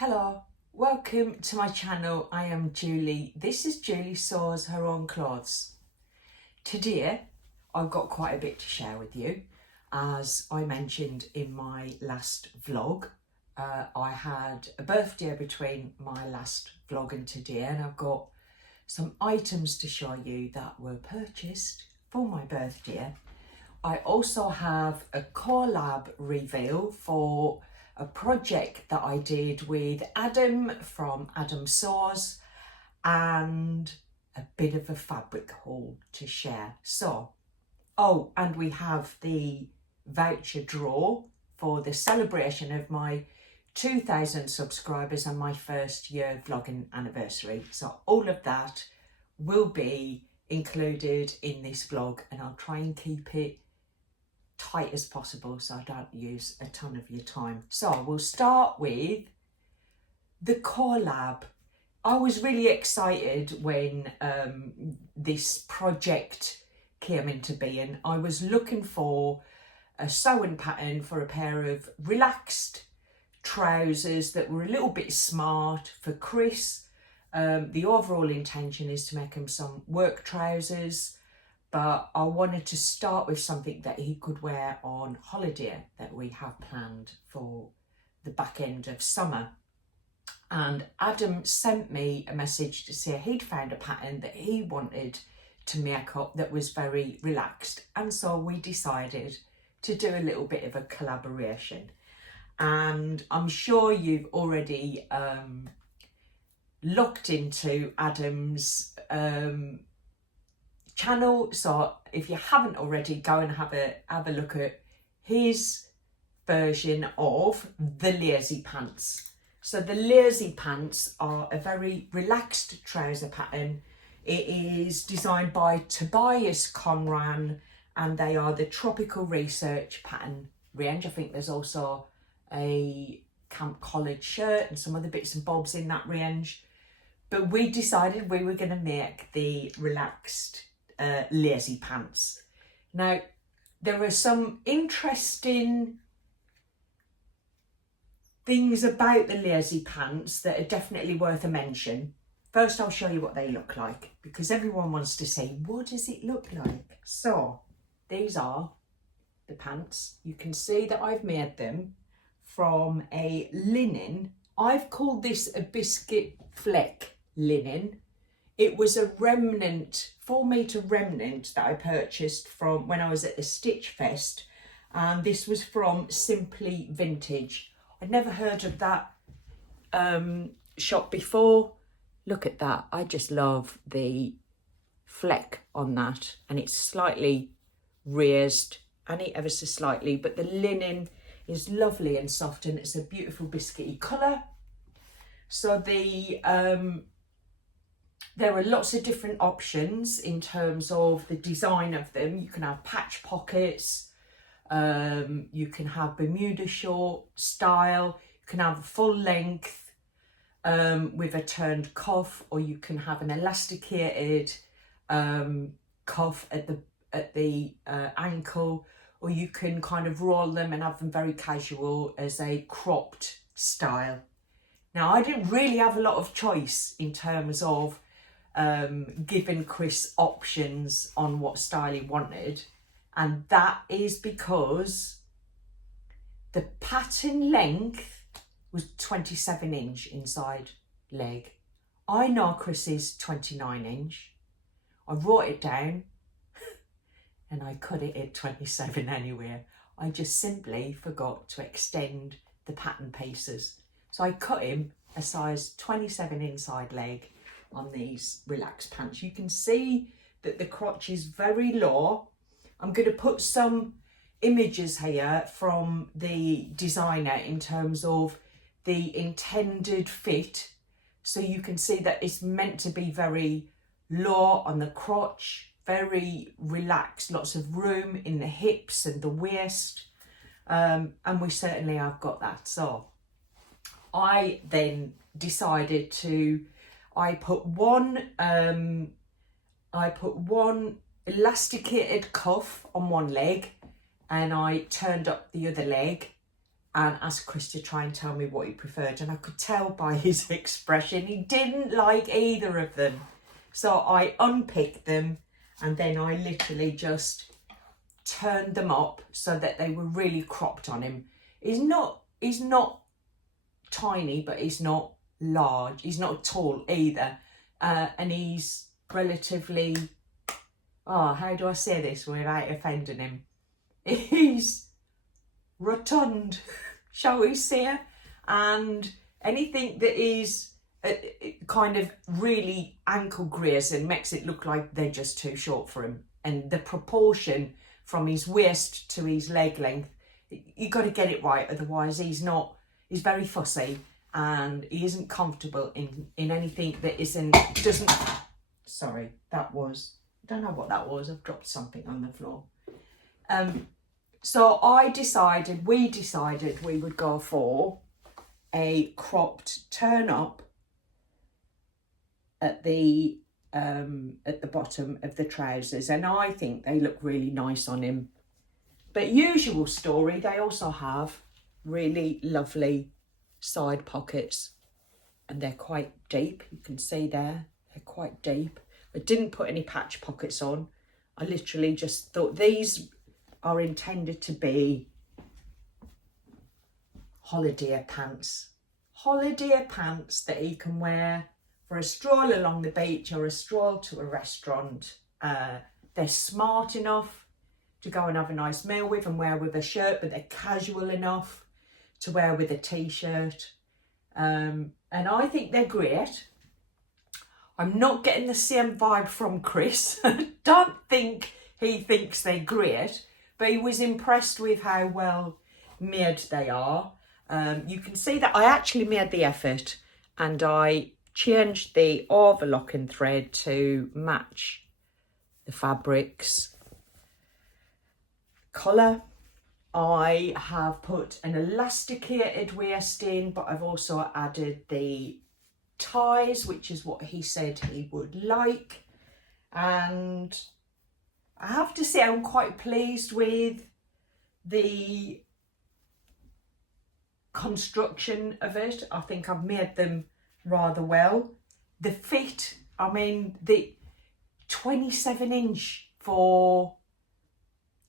Hello, welcome to my channel. I am Julie. This is Julie Sews Her Own Clothes. Today I've got quite a bit to share with you. As I mentioned in my last vlog, I had a birthday between my last vlog and today, and I've got some items to show you that were purchased for my birthday. I also have a collab reveal for a project that I did with Adam from Adam Sews, and a bit of a fabric haul to share. So, and we have the voucher draw for the celebration of my 2,000 subscribers and my first year vlogging anniversary. So all of that will be included in this vlog, and I'll try and keep it tight as possible so I don't use a ton of your time. So we'll start with the collab. I was really excited when this project came into being. I was looking for a sewing pattern for a pair of relaxed trousers that were a little bit smart for Chris. The overall intention is to make him some work trousers, but I wanted to start with something that he could wear on holiday that we have planned for the back end of summer. And Adam sent me a message to say he'd found a pattern that he wanted to make up that was very relaxed. And so we decided to do a little bit of a collaboration. And I'm sure you've already looked into Adam's channel, so if you haven't already, go and have a look at his version of the lazy pants. So the lazy pants are a very relaxed trouser pattern. It is designed by Tobias Conran, and they are the Tropical Research pattern range. I think there's also a Camp College shirt and some other bits and bobs in that range, but we decided we were going to make the relaxed lazy pants. Now, there are some interesting things about the lazy pants that are definitely worth a mention. First, I'll show you what they look like, because everyone wants to say, what does it look like? So, these are the pants. You can see that I've made them from a linen. I've called this a biscuit fleck linen. It was a remnant, 4-metre remnant that I purchased from when I was at the Stitch Fest. And this was from Simply Vintage. I'd never heard of that shop before. Look at that. I just love the fleck on that. And it's slightly raised, only ever so slightly. But the linen is lovely and soft, and it's a beautiful biscuity colour. So there are lots of different options in terms of the design of them. You can have patch pockets, you can have Bermuda short style, you can have full length with a turned cuff, or you can have an elasticated cuff at the ankle, or you can kind of roll them and have them very casual as a cropped style. Now, I didn't really have a lot of choice in terms of giving Chris options on what style he wanted, and that is because the pattern length was 27 inch inside leg. I know Chris is 29 inch. I wrote it down and I cut it at 27 anyway. I just simply forgot to extend the pattern pieces. So I cut him a size 27 inside leg on these relaxed pants. You can see that the crotch is very low. I'm going to put some images here from the designer in terms of the intended fit, so you can see that it's meant to be very low on the crotch, very relaxed, lots of room in the hips and the waist, and we certainly have got that. So I then decided to I put one elasticated cuff on one leg, and I turned up the other leg, and asked Chris to try and tell me what he preferred, and I could tell by his expression he didn't like either of them. So I unpicked them, and then I literally just turned them up so that they were really cropped on him. He's not tiny, but he's not large. He's not tall either, and he's relatively, how do I say this without offending him? He's rotund, shall we say, and anything that is kind of really ankle grazing makes it look like they're just too short for him. And the proportion from his waist to his leg length, you got to get it right, otherwise he's very fussy, and he isn't comfortable in anything that sorry, I don't know what that was, I've dropped something on the floor. So we decided we would go for a cropped turn up at the bottom of the trousers, and I think they look really nice on him. But usual story, they also have really lovely side pockets, and they're quite deep. You can see there, they're quite deep. I didn't put any patch pockets on. I literally just thought these are intended to be holiday pants that he can wear for a stroll along the beach or a stroll to a restaurant. They're smart enough to go and have a nice meal with and wear with a shirt, but they're casual enough to wear with a t-shirt. And I think they're great. I'm not getting the same vibe from Chris. I don't think he thinks they're great, but he was impressed with how well made they are. You can see that I actually made the effort, and I changed the overlocking thread to match the fabric's colour. I have put an elasticated waist in, but I've also added the ties, which is what he said he would like. And I have to say I'm quite pleased with the construction of it. I think I've made them rather well. The fit, I mean, the 27-inch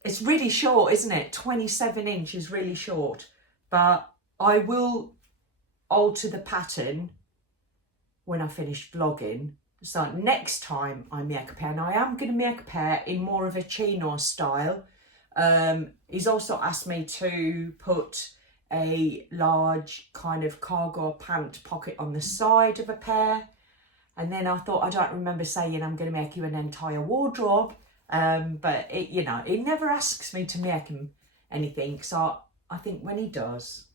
it's really short, isn't it? 27 inch is really short, but I will alter the pattern when I finish vlogging. So next time I make a pair, and I am going to make a pair in more of a chino style. He's also asked me to put a large kind of cargo pant pocket on the side of a pair. And then I thought, I don't remember saying I'm going to make you an entire wardrobe. But he never asks me to make him anything. So I think when he does,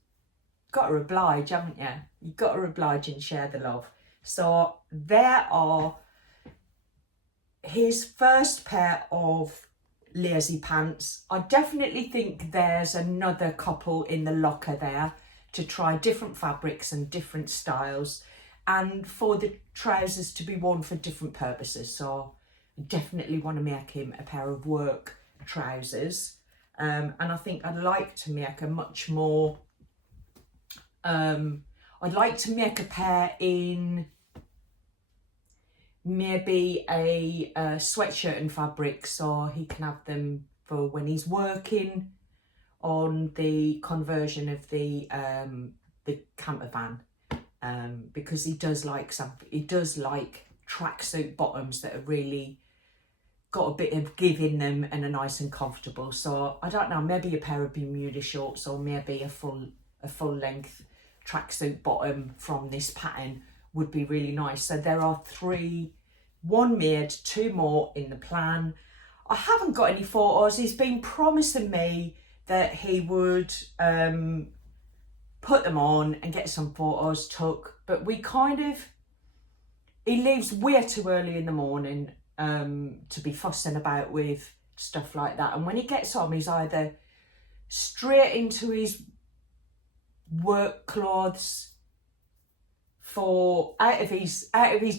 got to oblige, haven't you? You've got to oblige and share the love. So there are his first pair of lazy pants. I definitely think there's another couple in the locker there to try different fabrics and different styles, and for the trousers to be worn for different purposes. So I definitely want to make him a pair of work trousers, and I think I'd like to make a much more I'd like to make a pair in maybe a sweatshirt and fabric, so he can have them for when he's working on the conversion of the camper van, because he does like tracksuit bottoms that have really got a bit of give in them and are nice and comfortable. So I don't know, maybe a pair of Bermuda shorts, or maybe a full length tracksuit bottom from this pattern would be really nice. So there are 3, 1 made, 2 more in the plan. I haven't got any photos. He's been promising me that he would put them on and get some photos took, but he leaves way too early in the morning to be fussing about with stuff like that. And when he gets home, he's either straight into his work clothes out of his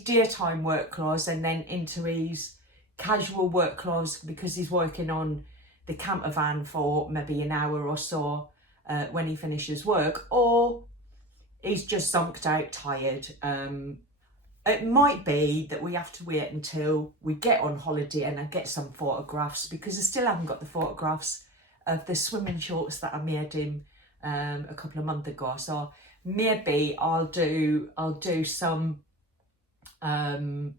daytime work clothes, and then into his casual work clothes because he's working on the camper van for maybe an hour or so, when he finishes work, or he's just zonked out tired. It might be that we have to wait until we get on holiday and I get some photographs, because I still haven't got the photographs of the swimming shorts that I made him a couple of months ago. So maybe I'll do some videoing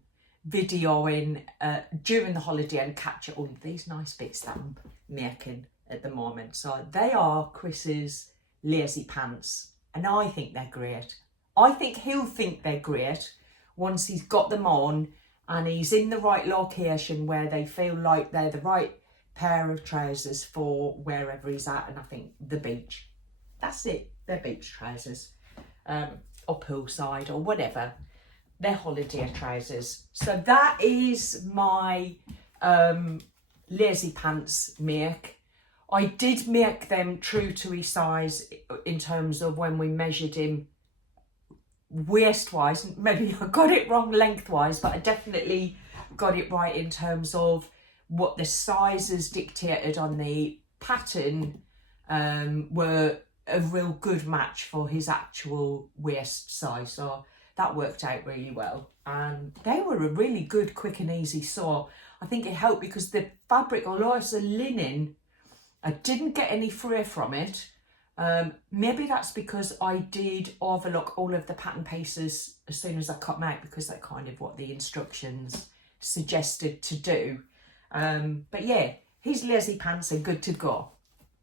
during the holiday and capture all of these nice bits that I'm making at the moment. So they are Chris's lazy pants, and I think they're great. I think he'll think they're great once he's got them on and he's in the right location where they feel like they're the right pair of trousers for wherever he's at. And I think the beach, that's it, they're beach trousers, or poolside or whatever. They're holiday trousers. So that is my lazy pants make. I did make them true to his size in terms of when we measured him waist-wise. Maybe I got it wrong lengthwise, but I definitely got it right in terms of what the sizes dictated on the pattern were a real good match for his actual waist size. So that worked out really well, and they were a really good, quick and easy sew. I think it helped because the fabric, although it's a linen, I didn't get any fray from it. Maybe that's because I did overlook all of the pattern pieces as soon as I cut them out, because that's kind of what the instructions suggested to do. But yeah, his lazy pants are good to go.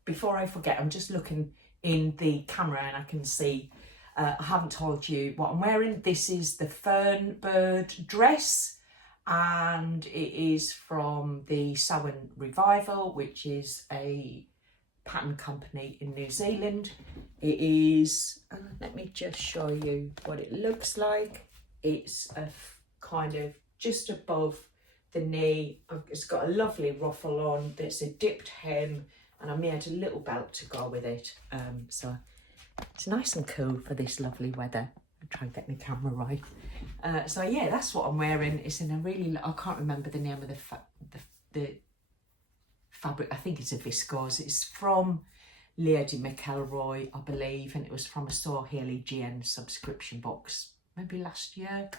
Before I forget, I'm just looking in the camera and I can see I haven't told you what I'm wearing. This is the Fern Bird dress, and it is from the Samhain Revival, which is a pattern company in New Zealand. It is, let me just show you what it looks like. It's a kind of just above the knee. It's got a lovely ruffle on. There's a dipped hem, and I made a little belt to go with it. So it's nice and cool for this lovely weather. I'll try and get the camera right. So yeah, that's what I'm wearing. It's in a really, I can't remember the name of the fabric. I think it's a viscose. It's from Lady McElroy, I believe, and it was from a Sew Haley GN subscription box maybe last year.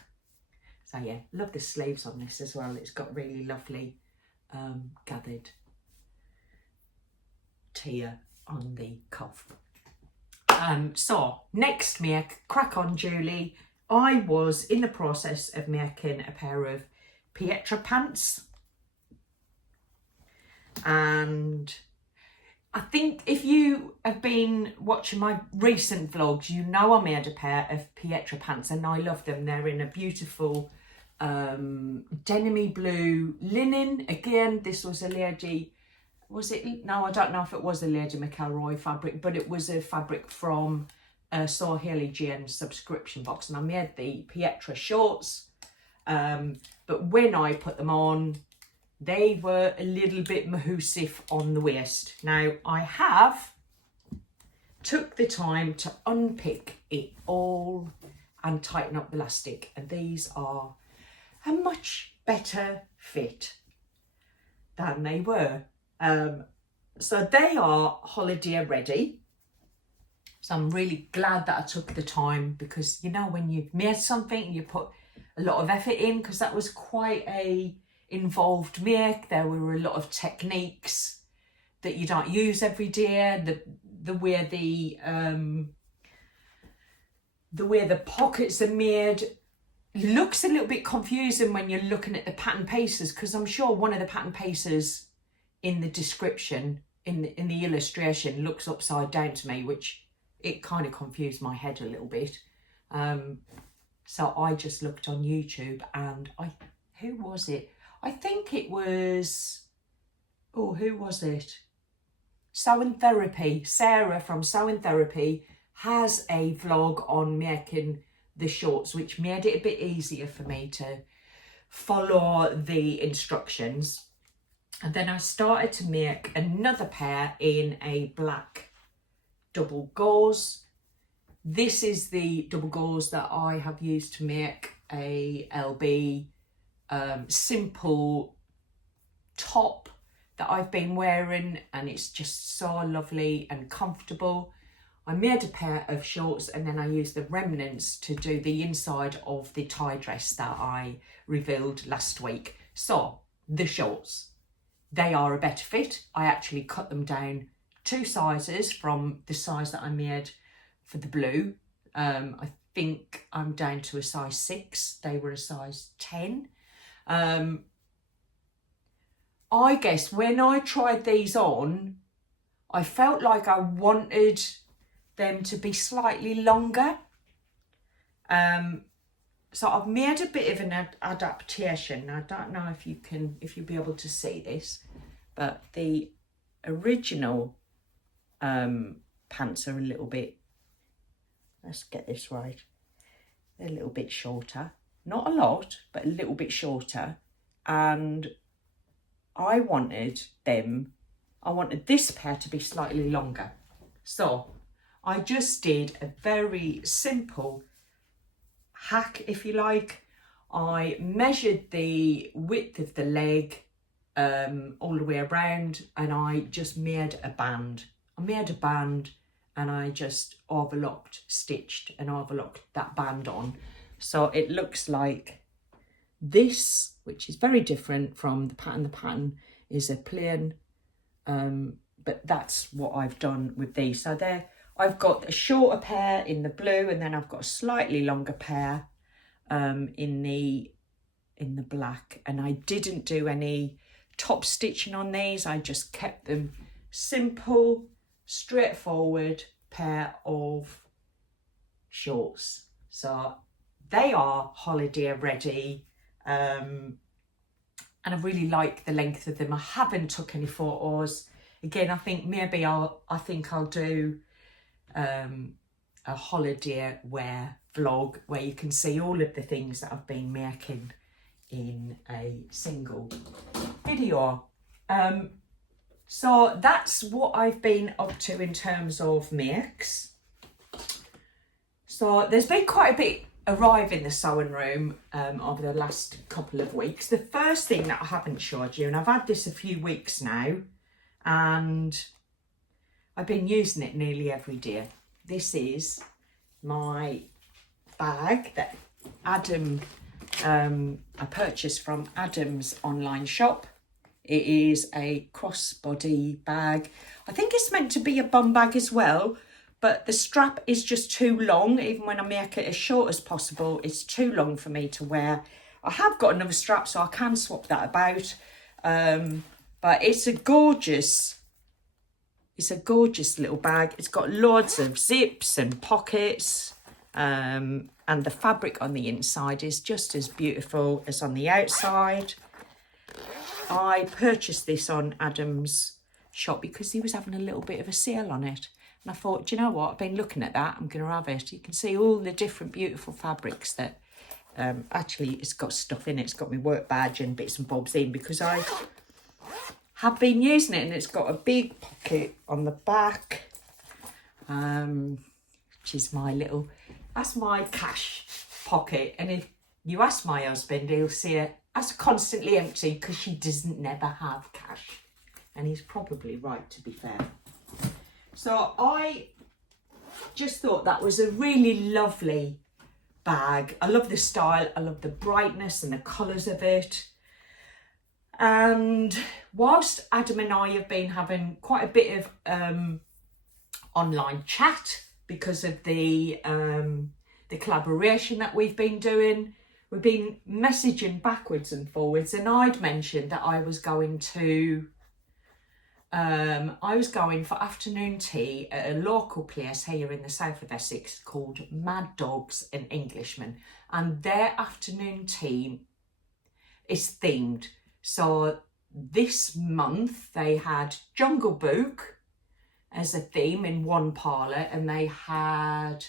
So yeah, love the sleeves on this as well. It's got really lovely gathered tier on the cuff. So next make, crack on Julie. I was in the process of making a pair of Pietra pants, and I think if you have been watching my recent vlogs, you know I made a pair of Pietra pants and I love them. They're in a beautiful denim-y blue linen. Again, this was a Lady, was it? No, I don't know if it was a Lady McElroy fabric, but it was a fabric from a Sew Haley GN subscription box, and I made the Pietra shorts. But when I put them on, they were a little bit mahoosive on the waist. Now, I have took the time to unpick it all and tighten up the elastic, and these are a much better fit than they were. So they are holiday ready. So I'm really glad that I took the time, because you know when you've made something you put a lot of effort in, because that was quite a involved make. There were a lot of techniques that you don't use every day. The way the pockets are made looks a little bit confusing when you're looking at the pattern pieces, because I'm sure one of the pattern pieces in the description, in the illustration, looks upside down to me, which it kind of confused my head a little bit. So I just looked on YouTube, and who was it? I think it was, who was it? Sewing Therapy. Sarah from Sewing Therapy has a vlog on making the shorts, which made it a bit easier for me to follow the instructions. And then I started to make another pair in a black double gauze. This is the double gauze that I have used to make a LB simple top that I've been wearing, and it's just so lovely and comfortable. I made a pair of shorts and then I used the remnants to do the inside of the tie dress that I revealed last week. So the shorts, they are a better fit. I actually cut them down 2 sizes from the size that I made for the blue. I think I'm down to a size 6. They were a size 10. I guess when I tried these on, I felt like I wanted them to be slightly longer. So I've made a bit of an adaptation. I don't know if you'll be able to see this, but the original pants are a little bit, let's get this right, they're a little bit shorter. Not a lot, but a little bit shorter. And I wanted this pair to be slightly longer. So I just did a very simple hack, if you like. I measured the width of the leg all the way around, and I just made a band. And I just stitched and overlocked that band on. So it looks like this, which is very different from the pattern. The pattern is a plain, but that's what I've done with these. So I've got a shorter pair in the blue, and then I've got a slightly longer pair in the black. And I didn't do any top stitching on these. I just kept them simple, straightforward pair of shorts. So they are holiday ready, and I really like the length of them. I haven't took any photos. Again, I think maybe I'll do a holiday wear vlog where you can see all of the things that I've been making in a single video. So that's what I've been up to in terms of makes. So there's been quite a bit arrive in the sewing room over the last couple of weeks. The first thing that I haven't showed you, and I've had this a few weeks now, and I've been using it nearly every day. This is my bag that Adam, I purchased from Adam's online shop. It is a crossbody bag. I think it's meant to be a bum bag as well, but the strap is just too long. Even when I make it as short as possible, it's too long for me to wear. I have got another strap, so I can swap that about. But it's a gorgeous little bag. It's got loads of zips and pockets, and the fabric on the inside is just as beautiful as on the outside. I purchased this on Adam's shop because he was having a little bit of a sale on it. And I thought, do you know what? I've been looking at that. I'm going to have it. You can see all the different beautiful fabrics that actually it's got stuff in it. It's got my work badge and bits and bobs in because I have been using it, and it's got a big pocket on the back, which is that's my cash pocket. And if you ask my husband, he'll see it as constantly empty because she doesn't never have cash. And he's probably right, to be fair. So I just thought that was a really lovely bag. I love the style. I love the brightness and the colours of it. And whilst Adam and I have been having quite a bit of online chat because of the collaboration that we've been doing, we've been messaging backwards and forwards, and I'd mentioned that I was going for afternoon tea at a local place here in the south of Essex called Mad Dogs and Englishmen, and their afternoon tea is themed. So this month they had Jungle Book as a theme in one parlour, and they had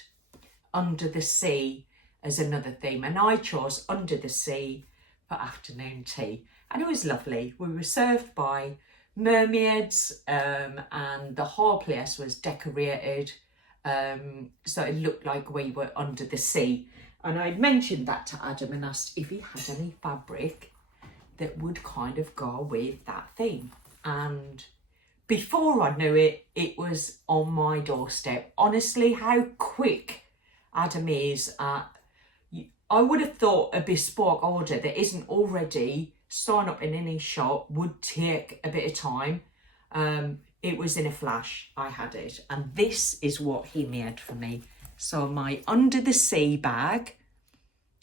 Under the Sea as another theme, and I chose Under the Sea for afternoon tea, and it was lovely. We were served by mermaids, and the whole place was decorated, so it looked like we were under the sea. And I mentioned that to Adam and asked if he had any fabric that would kind of go with that theme, and before I knew it, it was on my doorstep. Honestly, how quick Adam is at, I would have thought a bespoke order that isn't already sewn up in any shop would take a bit of time. It was in a flash, I had it. And this is what he made for me. So my under the sea bag,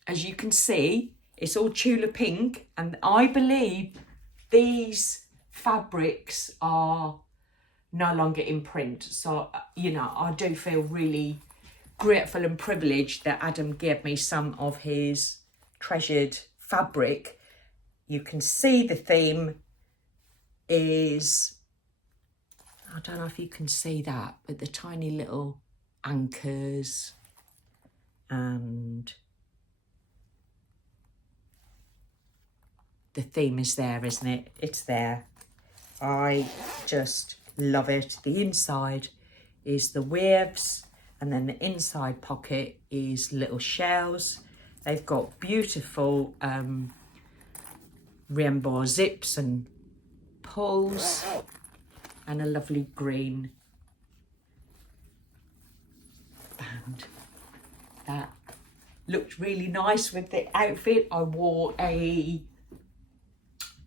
as you can see, it's all tulip pink. And I believe these fabrics are no longer in print. So, you know, I do feel really grateful and privileged that Adam gave me some of his treasured fabric. You can see the theme is, I don't know if you can see that, but the tiny little anchors, and the theme is there, isn't it? It's there. I just love it. The inside is the waves, and then the inside pocket is little shells. They've got beautiful rainbow zips and pulls, and a lovely green band. That looked really nice with the outfit. I wore a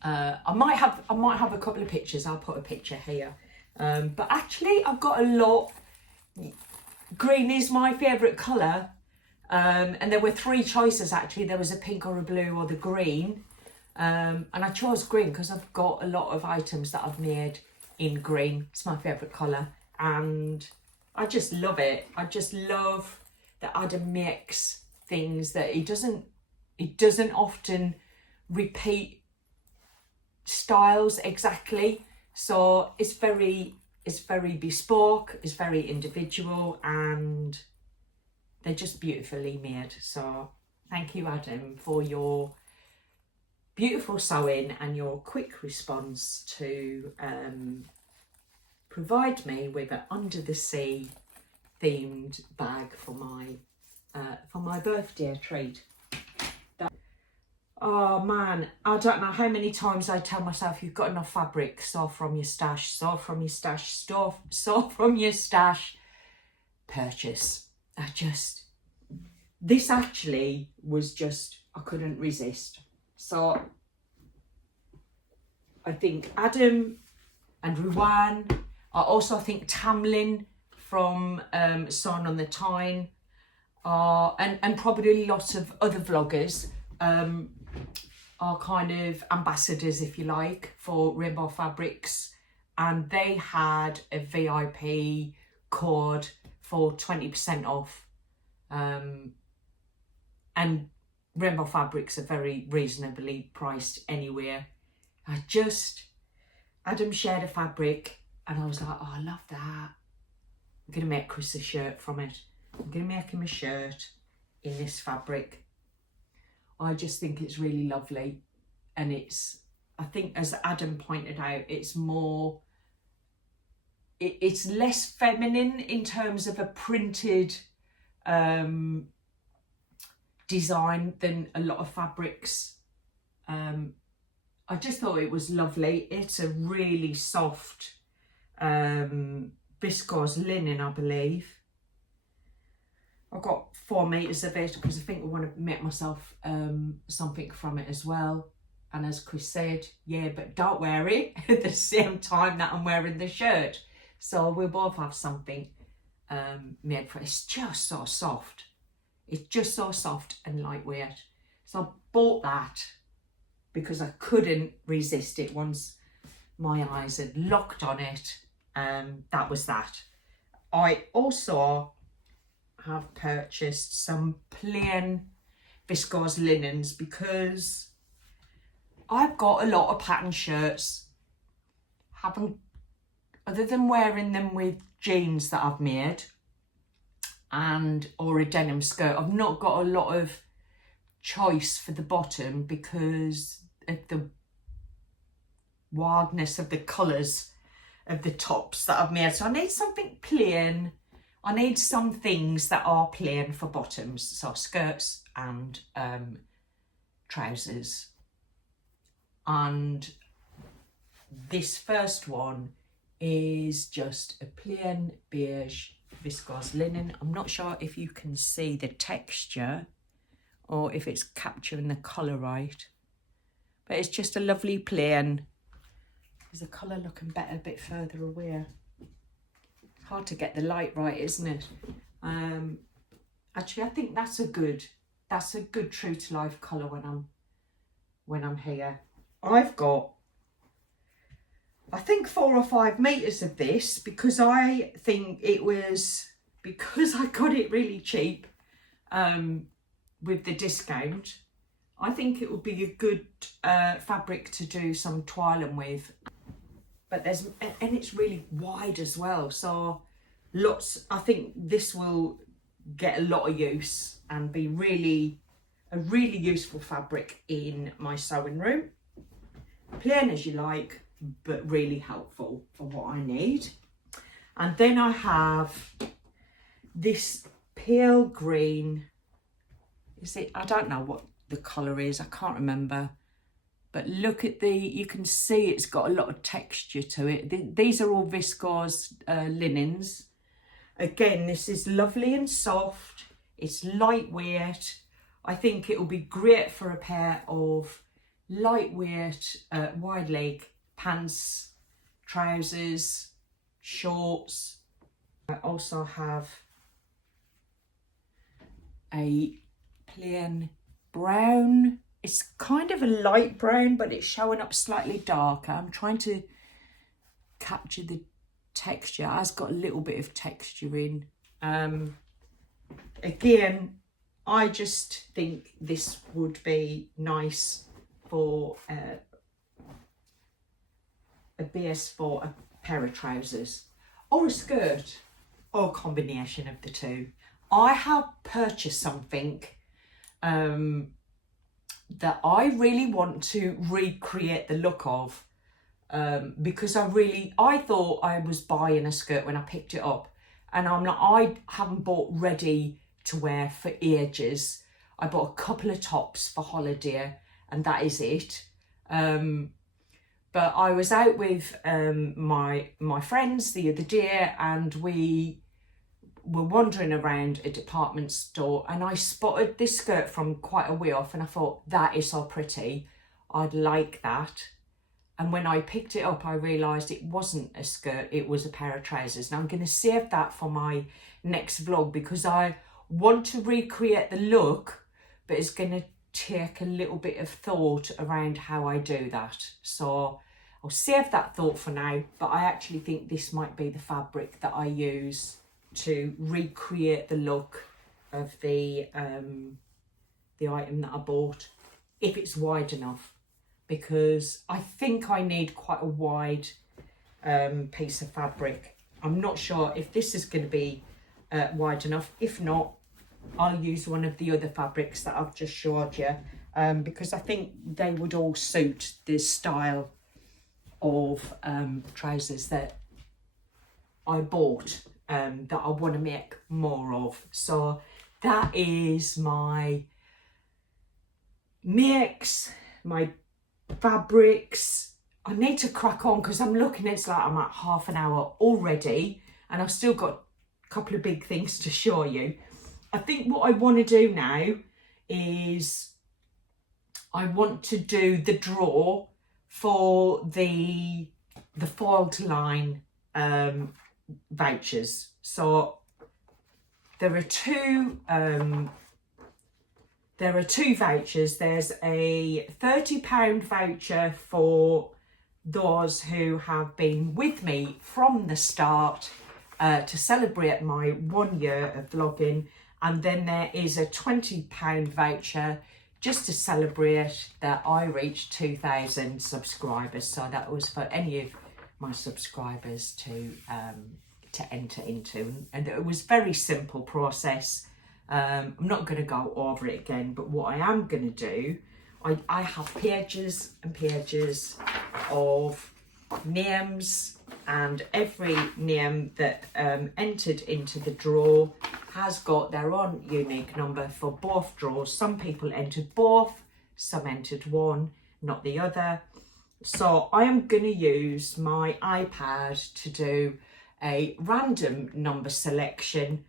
I might have a couple of pictures. I'll put a picture here. But actually, I've got a lot. Green is my favourite colour. And there were three choices, actually. There was a pink or a blue or the green. And I chose green because I've got a lot of items that I've made in green. It's my favourite colour. And I just love it. I just love that Adam makes things that he doesn't often repeat styles exactly. So it's very bespoke, it's very individual, and they're just beautifully made. So thank you, Adam, for your beautiful sewing and your quick response to provide me with an under the sea themed bag for my birthday treat. Oh man, I don't know how many times I tell myself, you've got enough fabric, sew from your stash, sew from your stash, sew from your stash, purchase. This actually was just, I couldn't resist. So I think Adam and Ruwan, I also think Tamlin from Sewn on the Tyne, and probably lots of other vloggers are kind of ambassadors, if you like, for Rainbow Fabrics, and they had a VIP code for 20% off, and Rainbow Fabrics are very reasonably priced anywhere. Adam shared a fabric and I was like, oh, I love that. I'm going to make Chris a shirt from it. I'm going to make him a shirt in this fabric. I just think it's really lovely, and I think, as Adam pointed out, it's less feminine in terms of a printed design than a lot of fabrics. I just thought it was lovely. It's a really soft viscose linen, I believe. I've got 4 meters of it because I think I want to make myself something from it as well. And as Chris said, yeah, but don't wear it at the same time that I'm wearing the shirt. So we'll both have something made for it. It's just so soft. It's just so soft and lightweight. So I bought that because I couldn't resist it once my eyes had locked on it. That was that. I also have purchased some plain viscose linens because I've got a lot of pattern shirts. Other than wearing them with jeans that I've made or a denim skirt, I've not got a lot of choice for the bottom because of the wildness of the colours of the tops that I've made. So I need something plain. I need some things that are plain for bottoms, so skirts and trousers. And this first one is just a plain beige viscose linen. I'm not sure if you can see the texture or if it's capturing the colour right, but it's just a lovely plain. Is the colour looking better a bit further away? Hard to get the light right, isn't it? Actually, I think that's a good true to life colour when I'm here. I've got, I think 4 or 5 meters of this, because I think it was, because I got it really cheap with the discount. I think it would be a good fabric to do some toiling with. But and it's really wide as well, so I think this will get a lot of use and be a really useful fabric in my sewing room. Plain as you like, but really helpful for what I need. And then I have this pale green, I don't know what the colour is, I can't remember. But look at you can see it's got a lot of texture to it. These are all viscose linens. Again, this is lovely and soft. It's lightweight. I think it will be great for a pair of lightweight wide leg pants, trousers, shorts. I also have a plain brown. It's kind of a light brown, but it's showing up slightly darker. I'm trying to capture the texture. It has got a little bit of texture in. Again, I just think this would be nice for a base for a pair of trousers or a skirt, or a combination of the two. I have purchased something that I really want to recreate the look of, because I thought I was buying a skirt when I picked it up, and I haven't bought ready to wear for ages. I bought a couple of tops for holiday and that is it. But I was out with my friends the other day, and we were wandering around a department store, and I spotted this skirt from quite a way off, and I thought, that is so pretty, I'd like that. And when I picked it up, I realised it wasn't a skirt, it was a pair of trousers. Now I'm going to save that for my next vlog, because I want to recreate the look, but it's going to take a little bit of thought around how I do that. So I'll save that thought for now, but I actually think this might be the fabric that I use to recreate the look of the item that I bought, if it's wide enough, because I think I need quite a wide piece of fabric. I'm not sure if this is going to be wide enough. If not, I'll use one of the other fabrics that I've just showed you, because I think they would all suit this style of trousers that I bought, that I want to make more of. So that is my makes, my fabrics. I need to crack on, because I'm looking, it's like I'm at half an hour already, and I've still got a couple of big things to show you. I think what I want to do now is I want to do the draw for the foil to line vouchers. So there are two vouchers. There's a £30 voucher for those who have been with me from the start to celebrate my 1 year of vlogging, and then there is a £20 voucher just to celebrate that I reached 2,000 subscribers. So that was for any of my subscribers to enter into, and it was a very simple process. I'm not going to go over it again, but what I am going to do, I have pages and pages of names, and every name that entered into the draw has got their own unique number for both draws. Some people entered both, some entered one, not the other. So I am going to use my iPad to do a random number selection,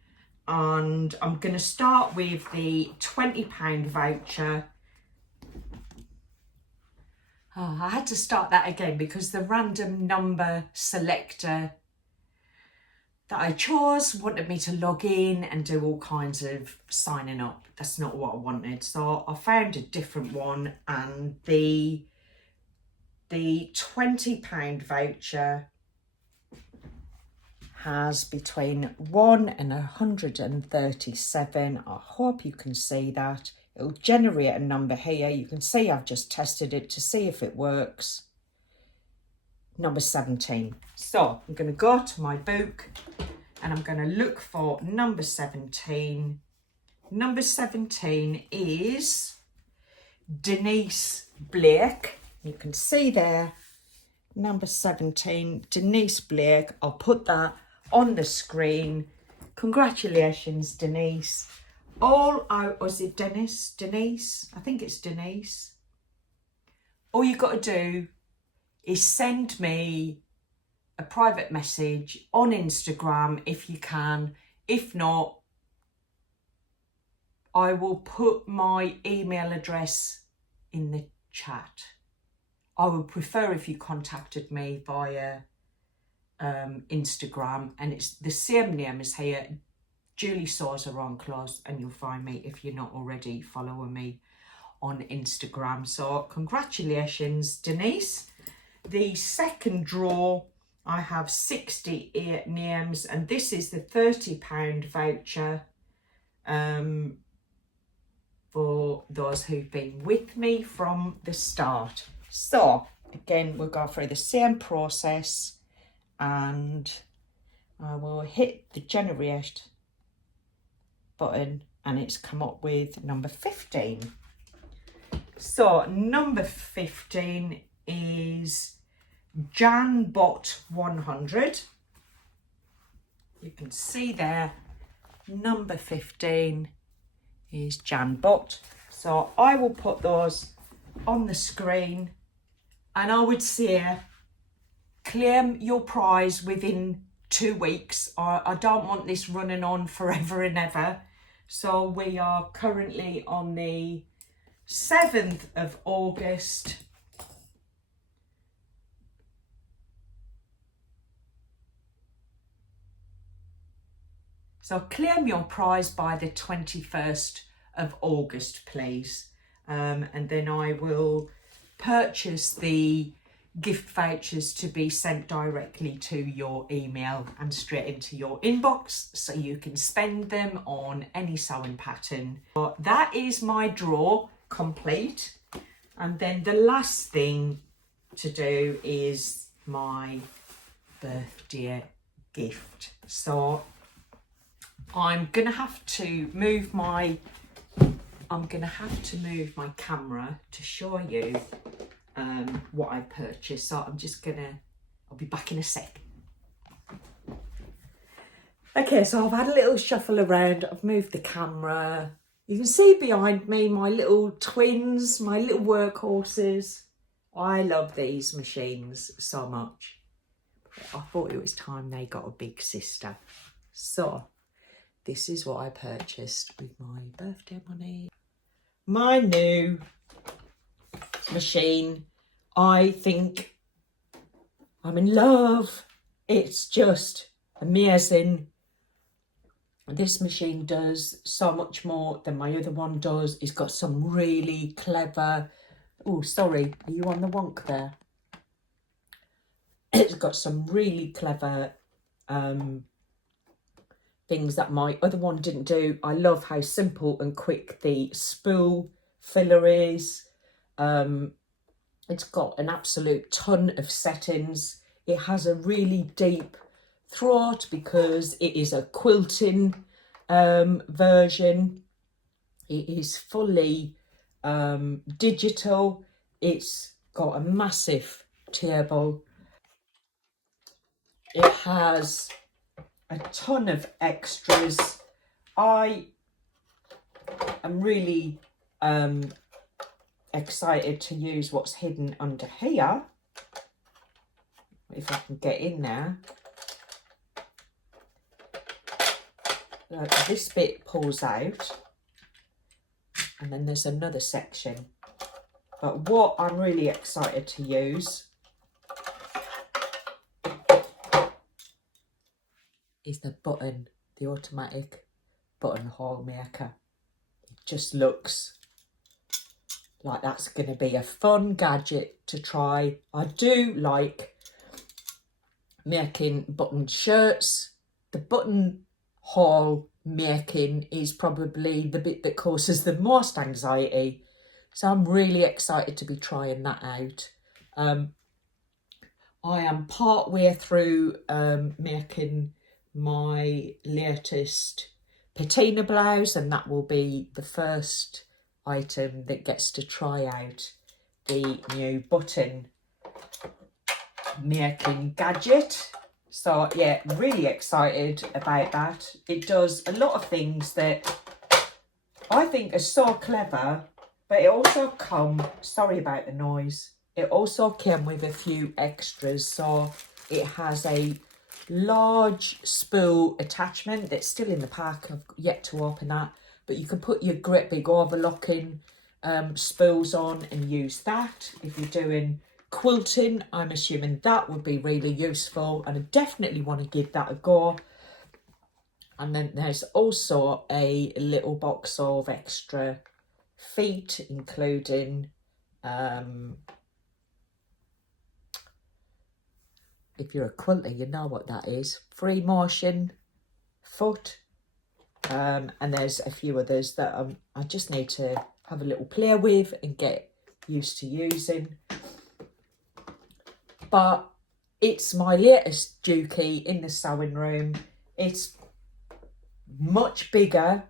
and I'm going to start with the £20 voucher. Oh, I had to start that again because the random number selector that I chose wanted me to log in and do all kinds of signing up. That's not what I wanted. So I found a different one, and the £20 voucher has between 1 and 137. I hope you can see that. It'll generate a number here. You can see I've just tested it to see if it works. Number 17. So I'm going to go to my book and I'm going to look for number 17. Number 17 is Denise Blake. You can see there, number 17, Denise Blake. I'll put that on the screen. Congratulations, Denise. Was it Dennis? Denise? I think it's Denise. All you got to do is send me a private message on Instagram if you can. If not, I will put my email address in the chat. I would prefer if you contacted me via Instagram, and it's the same name as here, Julie Sews Her Own Clothes, and you'll find me if you're not already following me on Instagram. So congratulations, Denise. The second draw, I have 68 names, and this is the £30 voucher for those who've been with me from the start. So again, we'll go through the same process, and I will hit the generate button, and it's come up with number 15. So number 15 is JanBot100. You can see there, number 15 is JanBot. So I will put those on the screen, and I would say claim your prize within 2 weeks. I don't want this running on forever and ever. So we are currently on the 7th of August. So claim your prize by the 21st of August, please. And then I will purchase the gift vouchers to be sent directly to your email and straight into your inbox, so you can spend them on any sewing pattern. So that is my draw complete. And then the last thing to do is my birthday gift. So I'm gonna have to move my camera to show you what I purchased. So I'll be back in a sec. Okay, so I've had a little shuffle around. I've moved the camera. You can see behind me my little twins, my little workhorses. I love these machines so much. I thought it was time they got a big sister. So this is what I purchased with my birthday money. My new machine. I think I'm in love. It's just amazing. This machine does so much more than my other one does. It's got some really clever... Oh, sorry, are you on the wonk there? It's got some really clever things that my other one didn't do. I love how simple and quick the spool filler is. It's got an absolute ton of settings. It has a really deep throat because it is a quilting version. It is fully digital. It's got a massive table. It has a ton of extras. I am really excited to use what's hidden under here. if I can get in there. This bit pulls out, and then there's another section. But what I'm really excited to use is the button, the automatic buttonhole maker. It just looks like that's going to be a fun gadget to try. I do like making buttoned shirts. The buttonhole making is probably the bit that causes the most anxiety. So I'm really excited to be trying that out. I am part way through making my latest patina blouse, and that will be the first item that gets to try out the new button making gadget. So yeah, really excited about that. It does a lot of things that I think are so clever, but it also comes, sorry about the noise, it also came with a few extras. So it has a large spool attachment that's still in the pack. I've yet to open that, but you can put your great big overlocking spools on and use that. If you're doing quilting, I'm assuming that would be really useful, and I definitely want to give that a go. And then there's also a little box of extra feet, including if you're a quilter, you know what that is. Free motion foot. And there's a few others that I just need to have a little play with and get used to using. But it's my latest Juki in the sewing room. It's much bigger.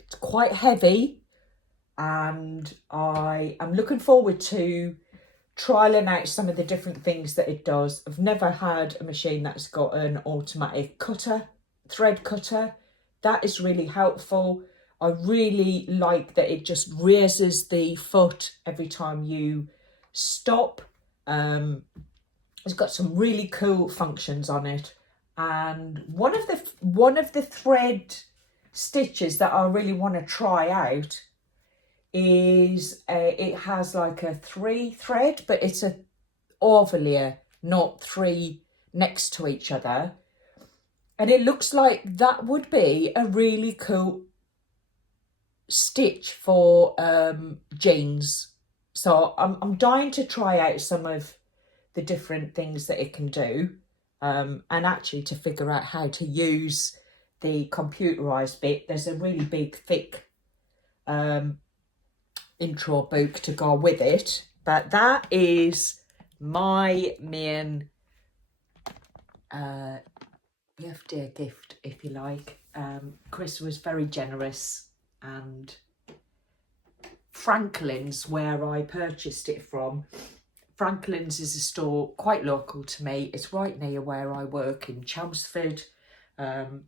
It's quite heavy. And I am looking forward to trialing out some of the different things that it does. I've never had a machine that's got an automatic cutter, thread cutter. That is really helpful. I really like that it just raises the foot every time you stop. It's got some really cool functions on it. And one of the thread stitches that I really want to try out is it has like a 3 thread, but it's a overlayer, not 3 next to each other. And it looks like that would be a really cool stitch for jeans. So I'm dying to try out some of the different things that it can do, and actually to figure out how to use the computerized bit. There's a really big thick intro book to go with it, but that is my main birthday gift, if you like. Chris was very generous, and Franklin's, where I purchased it from. Franklin's is a store quite local to me. It's right near where I work in Chelmsford. They're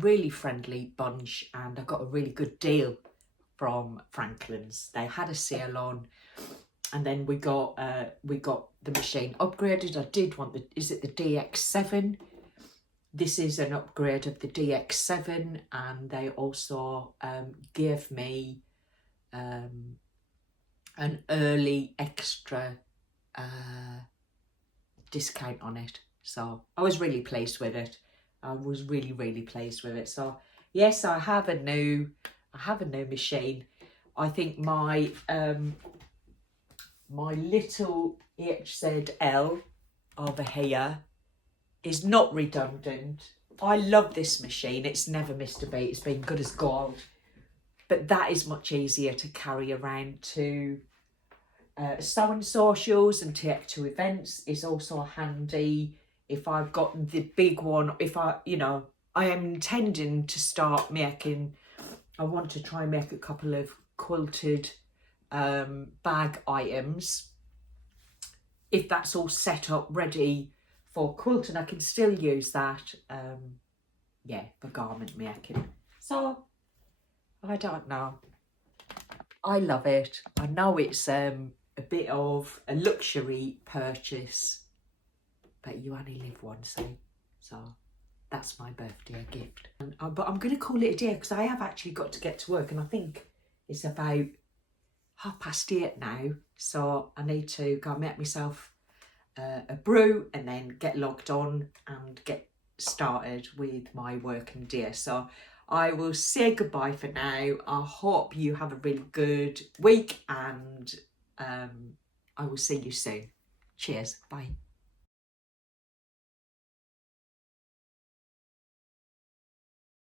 really friendly bunch, and I got a really good deal from Franklin's. They had a sale on, and then we got the machine upgraded. I did want is it the DX7? This is an upgrade of the DX7, and they also gave me an early extra discount on it. So I was really pleased with it. I was really pleased with it. So yes, I have a new machine. I think my my little HZL over here is not redundant. I love this machine. It's never missed a beat. It's been good as gold. But that is much easier to carry around to sewing socials and take to events. It's also handy if I've got the big one. If I am intending to start making, I want to try and make a couple of quilted bag items. If that's all set up ready for quilting, I can still use that for garment making. So I don't know, I love it. I know it's a bit of a luxury purchase, but you only live once, so that's my birthday gift. But I'm going to call it a day because I have actually got to get to work, and I think it's about 8:30 now, so I need to go make myself a brew and then get logged on and get started with my working day. So I will say goodbye for now. I hope you have a really good week, and I will see you soon. Cheers. Bye.